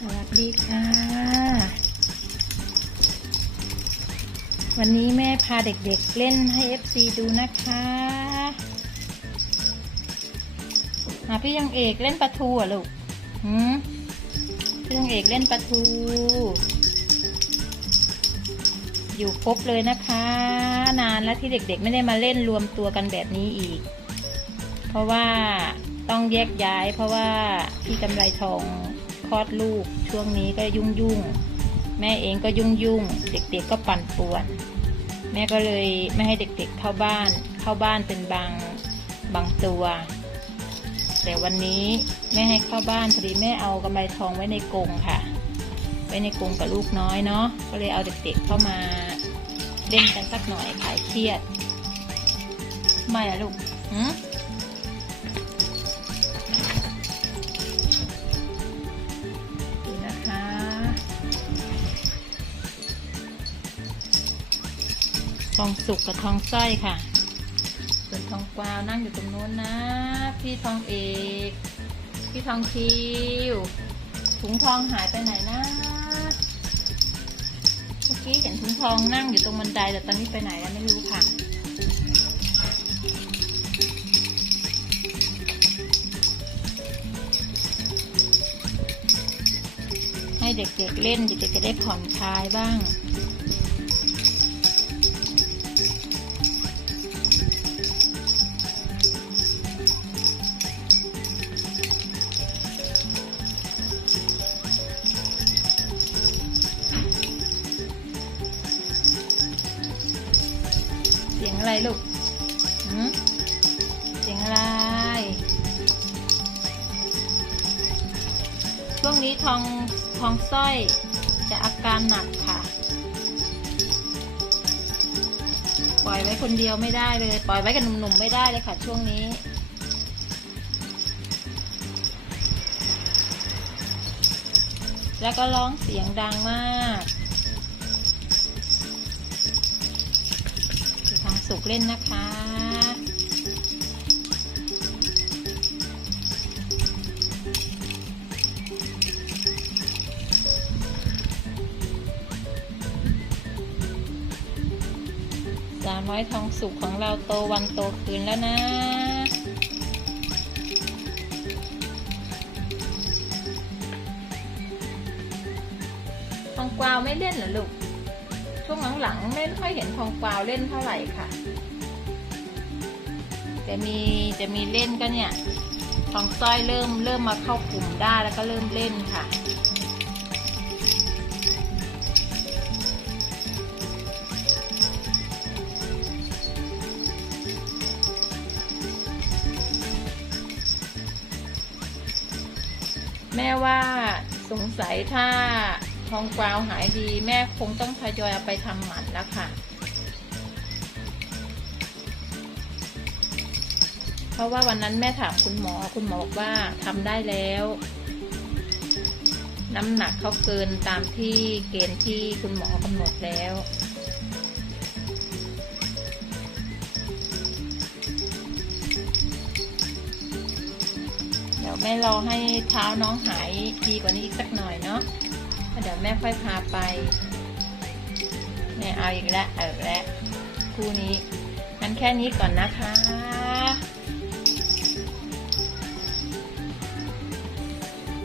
สวัสดีค่ะ วันนี้แม่พาเด็กๆเล่นให้ FC ดูนะคะมาพี่ยังเอกเล่นปลาทูอะลูกหืมพี่ยังเอกเล่นปลาทู อยู่ครบเลยนะคะ นานแล้วที่เด็กๆ ไม่ได้มาเล่นรวมตัวกันแบบนี้อีก เพราะว่าต้องแยกย้ายเพราะว่าพี่กำไรทอง คลอดลูก ช่วงนี้ก็ยุ่งยุ่งแม่เองก็ยุ่งยุ่งเด็กๆก็ปั่นป่วน แม่ก็เลยไม่ให้เด็กๆเข้าบ้าน เข้าบ้านเป็นบางบางตัว แต่วันนี้แม่ให้เข้าบ้านพอดีแม่เอากำไรทองไว้ในกรงค่ะ ไว้ในกรงกับลูกน้อยเนาะก็เลยเอาเด็กๆเข้ามาเล่นกันสักหน่อยคลายเครียดไม่อะลูกหืม ทองสุกกับทองไส้อยค่ะ ส่วนทองกวาวนั่งอยู่ตรงโน้นนะ พี่ทองเอก พี่ทองคิว ถุงทองหายไปไหนนะเมื่อกี้เห็นถุงทองนั่งอยู่ตรงบันไดแต่ตอนนี้ไปไหนแล้วไม่รู้ค่ะให้เด็กๆเล่นเด็กๆจะได้ผ่อนคลายบ้าง สียงอะไรลูกเสียงอะไร ช่วงนี้ทองทองสร้อยจะอาการหนักค่ะ ปล่อยไว้คนเดียวไม่ได้เลย ปล่อยไว้กับหนุ่มๆไม่ได้เลยค่ะ ช่วงนี้แล้วก็ร้องเสียงดังมาก สุกเล่นนะคะ สามร้อยทองสุกของเราโตวันโตคืนแล้วนะทองกวาวไม่เล่นเหรอลูก ช่วงหลังๆไม่ค่อยเห็นทองกวาวเล่นเท่าไหร่ค่ะ จะมีจะมีเล่นก็เนี่ยทองสร้อยเริ่มเริ่มมาเข้ากลุ่มได้แล้วก็เริ่มเล่นค่ะแม่ว่าสงสัยถ้า ทองกวาวหายดี แม่คงต้องทยอยเอาไปทำหมันแล้วค่ะ เพราะว่าวันนั้นแม่ถามคุณหมอคุณหมอบอกว่าทำได้แล้ว น้ำหนักเขาเกินตามที่เกณฑ์ที่คุณหมอกำหนดแล้วเดี๋ยวแม่รอให้เท้าน้องหายดีกว่านี้อีกสักหน่อยเนาะ เดี๋ยวแม่ค่อยพาไปแม่เอาอีกแล้วเอาอีกแล้วคู่นี้งั้นแค่นี้ก่อนนะคะ